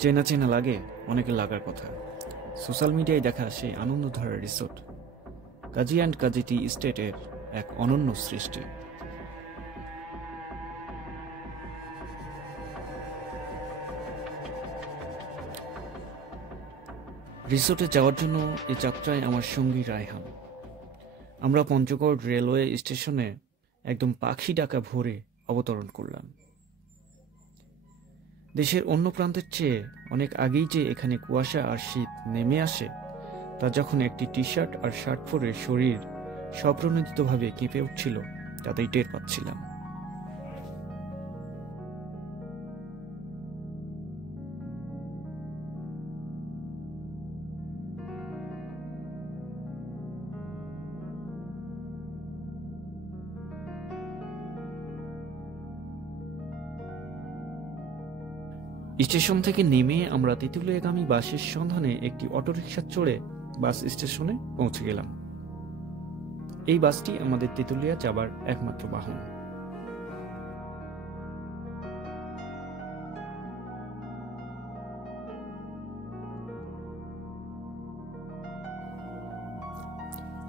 চেনা চেনা লাগে, অনেকের লাগার কথা। সোশ্যাল মিডিয়ায় দেখা সেই আনন্দধারা রিসোর্ট কাজী অ্যান্ড কাজী টি এস্টেটের এক অনন্য সৃষ্টি। রিসোর্টে যাওয়ার জন্য এই যাত্রায় আমার সঙ্গী রায়হান। আমরা পঞ্চগড় রেলওয়ে স্টেশনে একদম পাখি ডাকা ভোরে অবতরণ করলাম। দেশের অন্য প্রান্তের চেয়ে অনেক আগেই যে এখানে কুয়াশা আর শীত নেমে আসে, তা যখন একটি টি শার্ট আর শার্ট পরে শরীর স্বপ্রণোদিতভাবে কেঁপে উঠছিল, তাতেই টের পাচ্ছিলাম। স্টেশন থেকে নেমে আমরা তেঁতুলিয়াগামী বাসের সন্ধানে একটি অটোরিকশা চড়ে বাস স্টেশনে পৌঁছে গেলাম। এই বাসটি আমাদের তেঁতুলিয়া যাবার একমাত্র বাহন।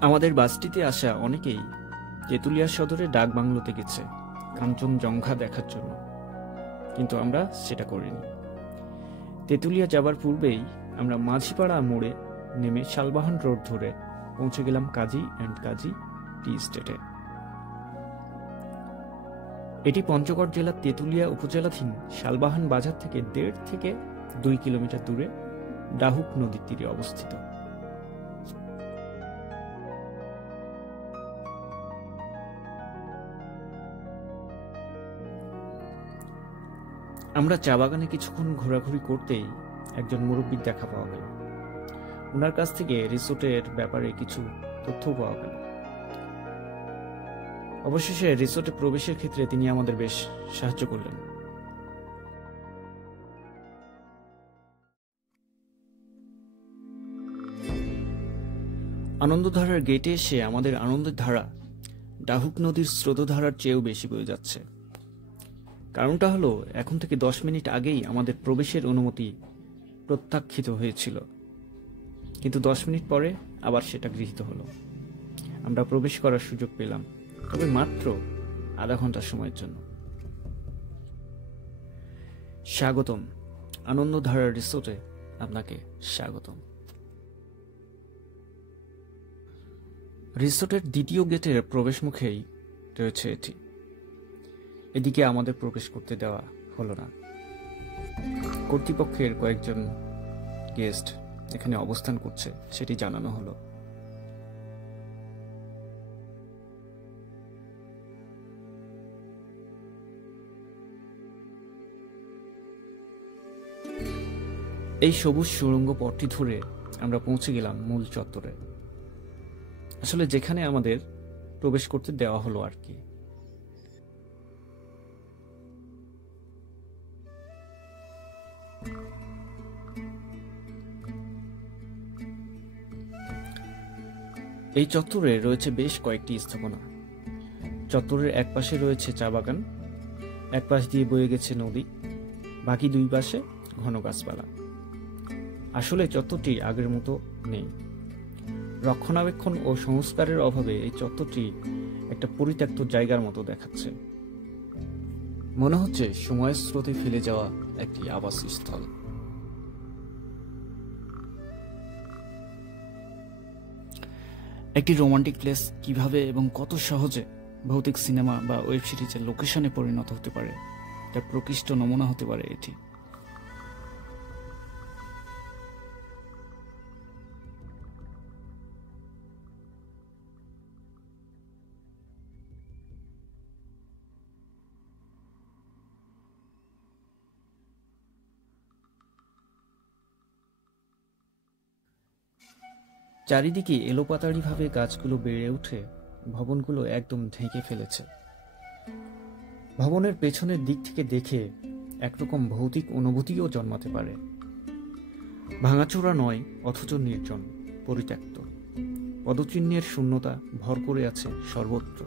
আমাদের বাসটিতে আসা অনেকেই তেঁতুলিয়া সদরে ডাক বাংলোতে গেছে কাঞ্চনজঙ্ঘা দেখার জন্য, কিন্তু আমরা সেটা করিনি। তেঁতুলিয়া যাবার পূর্বেই আমরা মাঝিপাড়া মোড়ে নেমে শালবাহন রোড ধরে পৌঁছে গেলাম কাজী অ্যান্ড কাজী টি এস্টেটে। এটি পঞ্চগড় জেলার তেঁতুলিয়া উপজেলাধীন শালবাহন বাজার থেকে 1.5 থেকে 2 কিলোমিটার দূরে ডাহুক নদীর তীরে অবস্থিত। আমরা চা বাগানে কিছুক্ষণ ঘোরাঘুরি করতেই একজন মুরব্বির দেখা পাওয়া গেল। ওনার কাছ থেকে রিসোর্টের ব্যাপারে কিছু তথ্য পাওয়া গেল। অবশেষে রিসোর্টে প্রবেশের ক্ষেত্রে তিনি আমাদের বেশ সাহায্য করলেন। আনন্দধারার গেটে এসে আমাদের আনন্দের ধারা ডাহুক নদীর স্রোতধারার চেয়েও বেশি বয়ে যাচ্ছে। কারণটা হলো, এখন থেকে 10 মিনিট আগেই আমাদের প্রবেশের অনুমতি প্রত্যাখ্যিত হয়েছিল, কিন্তু 10 মিনিট পরে আবার সেটা গৃহীত হলো। আমরা প্রবেশ করার সুযোগ পেলাম, তবে মাত্র আধা ঘন্টা সময়ের জন্য। স্বাগতম আনন্দধারা রিসোর্টে, আপনাকে স্বাগতম। রিসোর্টের দ্বিতীয় গেটের প্রবেশ মুখেই রয়েছে এটি। এদিকে আমাদের প্রবেশ করতে দেওয়া হলো না। কর্তৃপক্ষের কয়েকজন গেস্ট এখানে অবস্থান করছে সেটি জানানো হলো। এই সবুজ সুড়ঙ্গ পথটি ধরে আমরা পৌঁছে গেলাম মূল চত্বরে, আসলে যেখানে আমাদের প্রবেশ করতে দেওয়া হলো আর কি। এই চত্বরে রয়েছে বেশ কয়েকটি স্থাপনা। চত্বরের এক পাশে রয়েছে চা বাগান, এক পাশ দিয়ে বয়ে গেছে নদী, বাকি 2 পাশে ঘন গাছপালা। আসলে চত্বরটি আগের মতো নেই। রক্ষণাবেক্ষণ ও সংস্কারের অভাবে এই চত্বরটি একটা পরিত্যক্ত জায়গার মতো দেখাচ্ছে। মনে হচ্ছে সময়ের স্রোতে ফেলে যাওয়া একটি আবাসস্থল। একটি রোমান্টিক প্লেস কিভাবে এবং কত সহজে ভৌতিক সিনেমা বা ওয়েব সিরিজের লোকেশনে পরিণত হতে পারে, তার প্রকৃষ্ট নমুনা হতে পারে এটি। চারিদিকে এলোপাতাড়িভাবে গাছগুলো বেড়ে উঠে ভবনগুলো একদম ঢেকে ফেলেছে। ভবনের পেছনের দিক থেকে দেখে একরকম ভৌতিক অনুভূতিও জন্মাতে পারে। ভাঙাচোরা নয়, অথচ নির্জন, পরিত্যক্ত। পদচিহ্নের শূন্যতা ভর করে আছে সর্বত্র।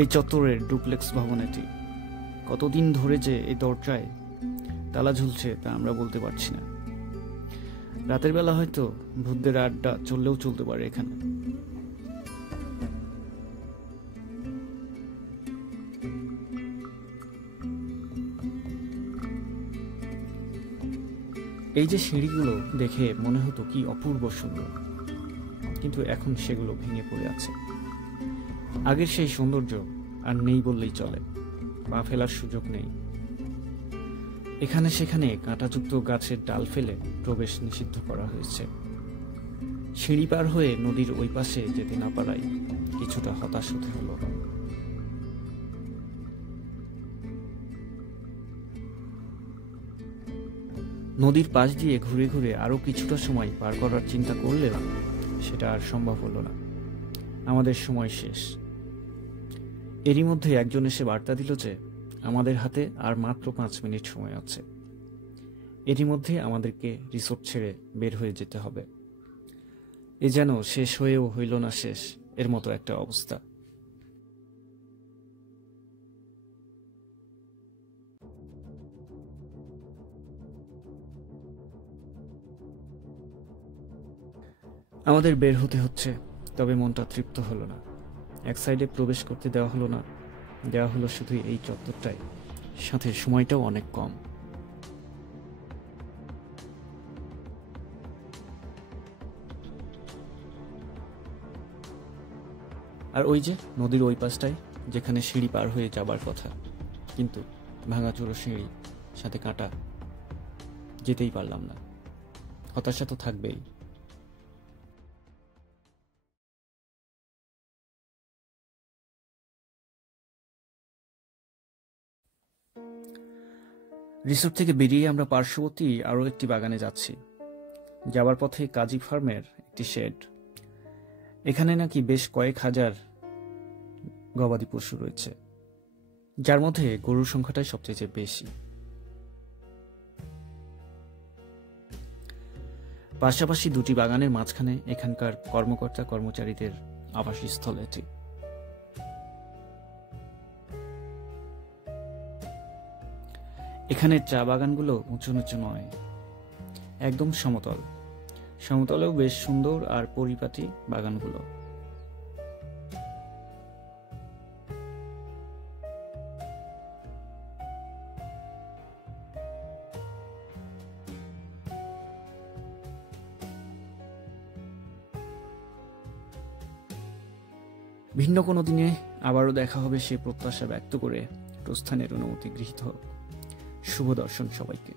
এই চত্বরের ডুপ্লেক্স ভবন এটি। কতদিন ধরে যে এই দরজায় তালা ঝুলছে তা আমরা বলতে পারছি না। রাতের বেলা হয়তো ভূতদের আড্ডা চললেও চলতে পারে এখানে। এই যে সিঁড়িগুলো দেখে মনে হতো কি অপূর্ব সুন্দর, কিন্তু এখন সেগুলো ভেঙে পড়ে আছে। আগের সেই সৌন্দর্য আর নেই বললেই চলে। পা ফেলার সুযোগ নেই। এখানে সেখানে কাঁটাযুক্ত গাছের ডাল ফেলে প্রবেশ নিষিদ্ধ করা হয়েছে। সিঁড়ি পার হয়ে নদীর ওই পাশে যেতে না পারায় কিছুটা হতাশ হতে হলো। নদীর পাশ দিয়ে ঘুরে ঘুরে আরো কিছুটা সময় পার করার চিন্তা করলেও সেটা আর সম্ভব হলো না। আমাদের সময় শেষ। এরই মধ্যে একজন এসে বার্তা দিল যে আমাদের হাতে আর মাত্র 5 মিনিট সময় আছে। এরই মধ্যে আমাদেরকে রিসোর্ট ছেড়ে বের হয়ে যেতে হবে। এ যেন শেষ হয়েও হইল না শেষ এর মতো একটা অবস্থা। আমাদের বের হতে হচ্ছে, তবে মনটা তৃপ্ত হলো না। এক সাইডে প্রবেশ করতে দেওয়া হলো না, দেওয়া হলো শুধু এই চত্বরটাই, সাথে সময়টাও অনেক কম। আর ওই যে নদীর ওই পাশটায় যেখানে সিঁড়ি পার হয়ে যাবার কথা, কিন্তু ভাঙাচোরা সিঁড়ি, সাথে কাঁটা, যেতেই পারলাম না। হতাশা তো থাকবেই। রিসোর্ট থেকে বেরিয়ে আমরা পার্শ্ববর্তী আরও একটি বাগানে যাচ্ছি। যাবার পথে কাজী ফার্মের একটি শেড। এখানে নাকি বেশ কয়েক হাজার গবাদি পশু রয়েছে, যার মধ্যে গরুর সংখ্যাটাই সবচেয়ে বেশি। পাশাপাশি দুটি বাগানের মাঝখানে এখানকার কর্মকর্তা কর্মচারীদের আবাসস্থল এটি। এখানে চা বাগানগুলো উঁচু নিচু নয়, একদম সমতল। সমতলেও বেশ সুন্দর আর পরিপাটি বাগানগুলো। ভিন্ন কোনো দিনে আবারও দেখা হবে সে প্রত্যাশা ব্যক্ত করে প্রস্থানের অনুমতি গৃহীত হোক। শুভ দর্শন সবাইকে।